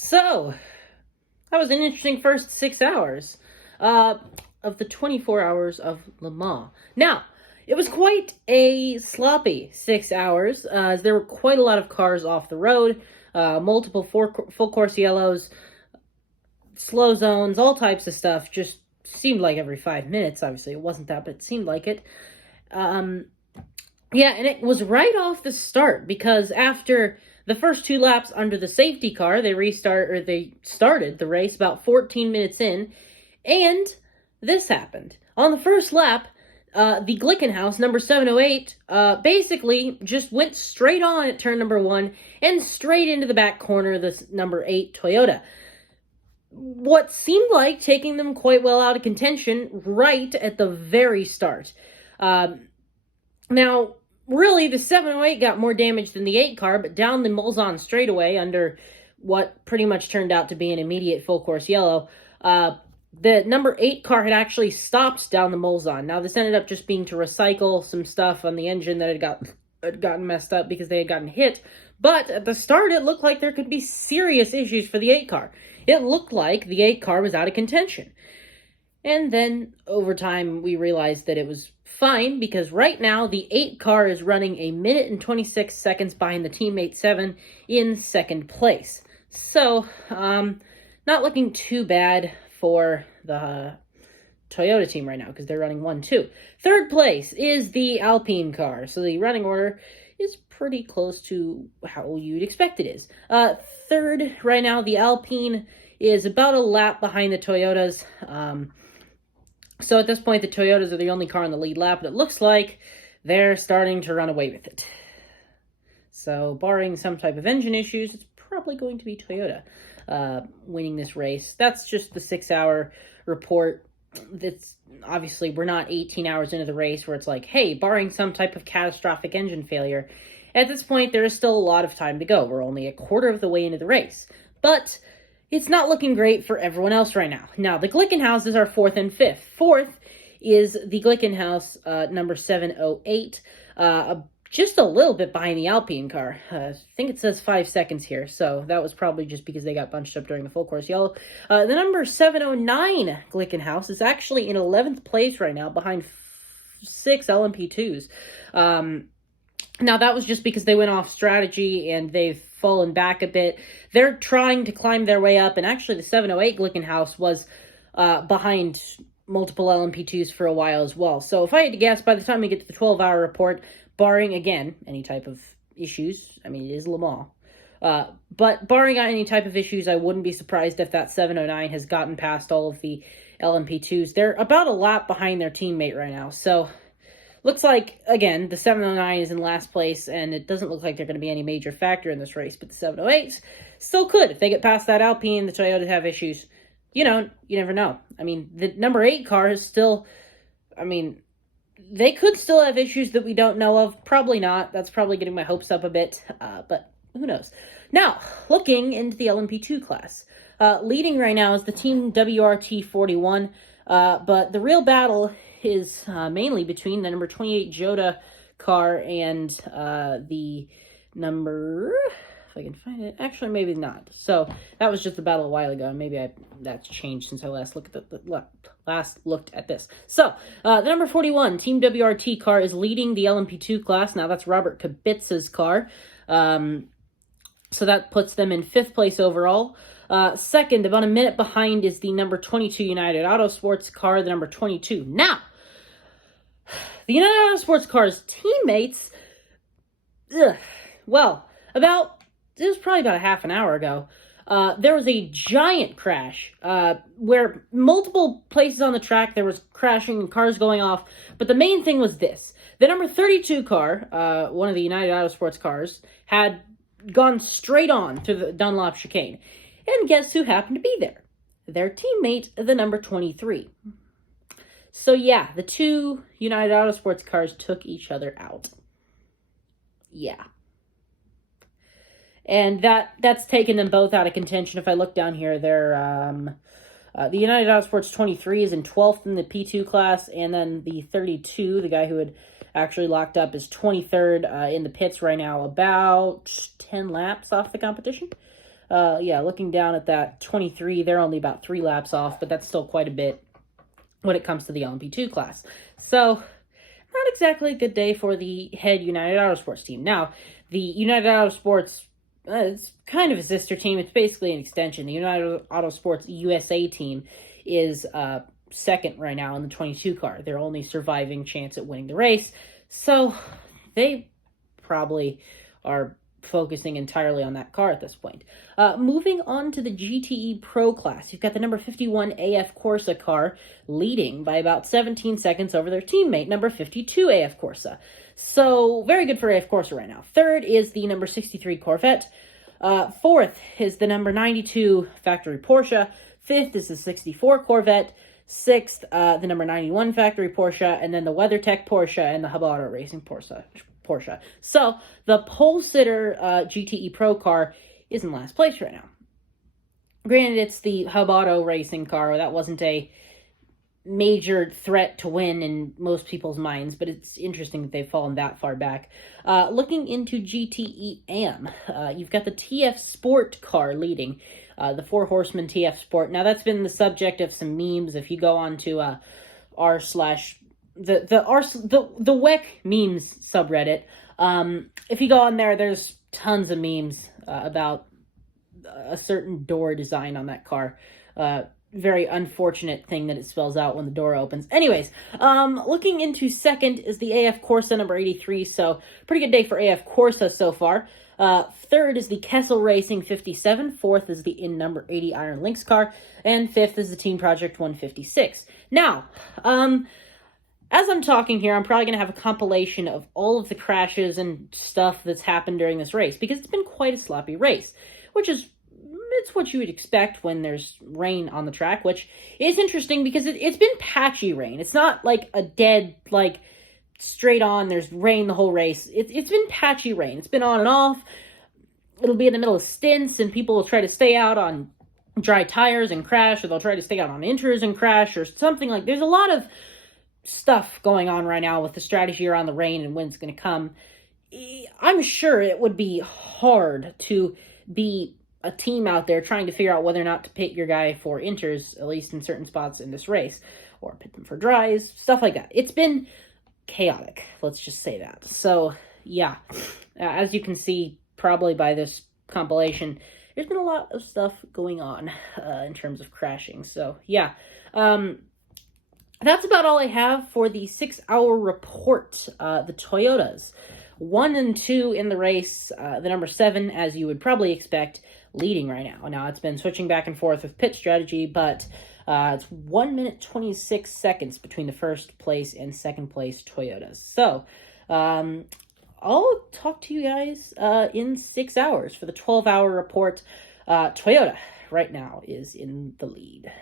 So, that was an interesting first 6 hours of the 24 hours of Le Mans. Now, it was quite a sloppy 6 hours, as there were quite a lot of cars off the road, multiple full course yellows, slow zones, all types of stuff. Just seemed like every 5 minutes. Obviously, it wasn't that, but it seemed like it. Yeah, and it was right off the start, because after the first 2 laps under the safety car, they started the race about 14 minutes in, and this happened. On the first lap, the Glickenhaus, number 708, basically just went straight on at turn number 1 and straight into the back corner of the number 8 Toyota. What seemed like taking them quite well out of contention right at the very start. Now, really, the 708 got more damage than the 8 car, but down the Mulsanne straightaway under what pretty much turned out to be an immediate full-course yellow, the number 8 car had actually stopped down the Mulsanne. Now, this ended up just being to recycle some stuff on the engine that had gotten messed up because they had gotten hit. But at the start, it looked like there could be serious issues for the 8 car. It looked like the 8 car was out of contention. And then, over time, we realized that it was fine, because right now, the 8 car is running 1 minute and 26 seconds behind the teammate 7 in second place. So, not looking too bad for the Toyota team right now, because they're running 1-2. Third place is the Alpine car, so the running order is pretty close to how you'd expect it is. Third, right now, the Alpine is about a lap behind the Toyotas. So at this point, the Toyotas are the only car in the lead lap, but it looks like they're starting to run away with it. So barring some type of engine issues, it's probably going to be Toyota winning this race. That's just the 6-hour report. That's obviously, we're not 18 hours into the race where it's like, hey, barring some type of catastrophic engine failure. At this point, there is still a lot of time to go. We're only a quarter of the way into the race. But it's not looking great for everyone else right now. Now, the Glickenhauses are 4th and 5th. 4th is the Glickenhaus, number 708, just a little bit behind the Alpine car. I think it says 5 seconds here, so that was probably just because they got bunched up during the full course yellow. The number 709 Glickenhaus is actually in 11th place right now, behind 6 LMP2s. Now, that was just because they went off strategy and they've fallen back a bit. They're trying to climb their way up, and actually the 708 Glickenhaus was behind multiple LMP2s for a while as well. So if I had to guess, by the time we get to the 12-hour report, barring, again, any type of issues, I mean, it is Le Mans, but barring any type of issues, I wouldn't be surprised if that 709 has gotten past all of the LMP2s. They're about a lap behind their teammate right now, so looks like, again, the 709 is in last place, and it doesn't look like they're going to be any major factor in this race, but the 708s still could. If they get past that Alpine, the Toyotas have issues. You never know. I mean, the number 8 car is still, they could still have issues that we don't know of. Probably not. That's probably getting my hopes up a bit, but who knows. Now, looking into the LMP2 class. Leading right now is the Team WRT41, but the real battle is mainly between the number 28 Jota car and the number, if I can find it, actually maybe not. So that was just the battle a while ago, and maybe that's changed since I last looked at this. So the number 41 Team WRT car is leading the LMP2 class. Now that's Robert Kubica's car. So that puts them in 5th place overall. Second, about a minute behind, is the number 22 United Autosports car, the number 22. Now, the United Autosports car's teammates, well, it was probably about a half an hour ago, there was a giant crash where multiple places on the track there was crashing and cars going off, but the main thing was this. The number 32 car, one of the United Autosports cars, had gone straight on through the Dunlop chicane. And guess who happened to be there? Their teammate, the number 23. So yeah, the two United Autosports cars took each other out. Yeah. And that's taken them both out of contention. If I look down here, they're the United Autosports 23 is in 12th in the P2 class, and then the 32, the guy who had actually locked up, is 23rd in the pits right now, about 10 laps off the competition. Yeah, looking down at that 23, they're only about 3 laps off, but that's still quite a bit when it comes to the LMP2 class. So, not exactly a good day for the head United Autosports team. Now, the United Autosports, it's kind of a sister team. It's basically an extension. The United Autosports USA team is second right now in the 22 car. Their only surviving chance at winning the race. So, they probably are focusing entirely on that car at this point. Moving on to the GTE Pro Class, you've got the number 51 AF Corsa car leading by about 17 seconds over their teammate, number 52 AF Corsa. So, very good for AF Corsa right now. Third is the number 63 Corvette. Fourth is the number 92 factory Porsche. Fifth is the 64 Corvette. Sixth, the number 91 factory Porsche, and then the WeatherTech Porsche and the Hub Auto Racing Porsche. So, the pole sitter GTE Pro car is in last place right now. Granted, it's the Hub Auto Racing car. That wasn't a major threat to win in most people's minds, but it's interesting that they've fallen that far back. Looking into GTE AM, you've got the TF Sport car leading, the 4 Horsemen TF Sport. Now, that's been the subject of some memes. If you go on to the WEC memes subreddit. If you go on there, there's tons of memes about a certain door design on that car. Very unfortunate thing that it spells out when the door opens. Anyways, looking into second is the AF Corsa number 83, so pretty good day for AF Corsa so far. Third is the Kessel Racing 57, fourth is the in number 80 Iron Lynx car, and fifth is the Team Project 156. Now, as I'm talking here, I'm probably going to have a compilation of all of the crashes and stuff that's happened during this race, because it's been quite a sloppy race, which is, it's what you would expect when there's rain on the track, which is interesting because it's been patchy rain. It's not like a dead, like, straight on, there's rain the whole race. It's been patchy rain. It's been on and off. It'll be in the middle of stints, and people will try to stay out on dry tires and crash, or they'll try to stay out on inters and crash, or something like. There's a lot of stuff going on right now with the strategy around the rain and when it's going to come. I'm sure it would be hard to be a team out there trying to figure out whether or not to pit your guy for inters, at least in certain spots in this race, or pit them for dries, stuff like that. It's been chaotic, let's just say that. So, yeah, as you can see, probably by this compilation, there's been a lot of stuff going on in terms of crashing. So, yeah, that's about all I have for the 6-hour report. The Toyotas, 1 and 2 in the race. The number 7, as you would probably expect, leading right now. Now, it's been switching back and forth with pit strategy, but it's 1 minute 26 seconds between the first place and second place Toyotas. So, I'll talk to you guys in 6 hours for the 12-hour report. Toyota right now is in the lead.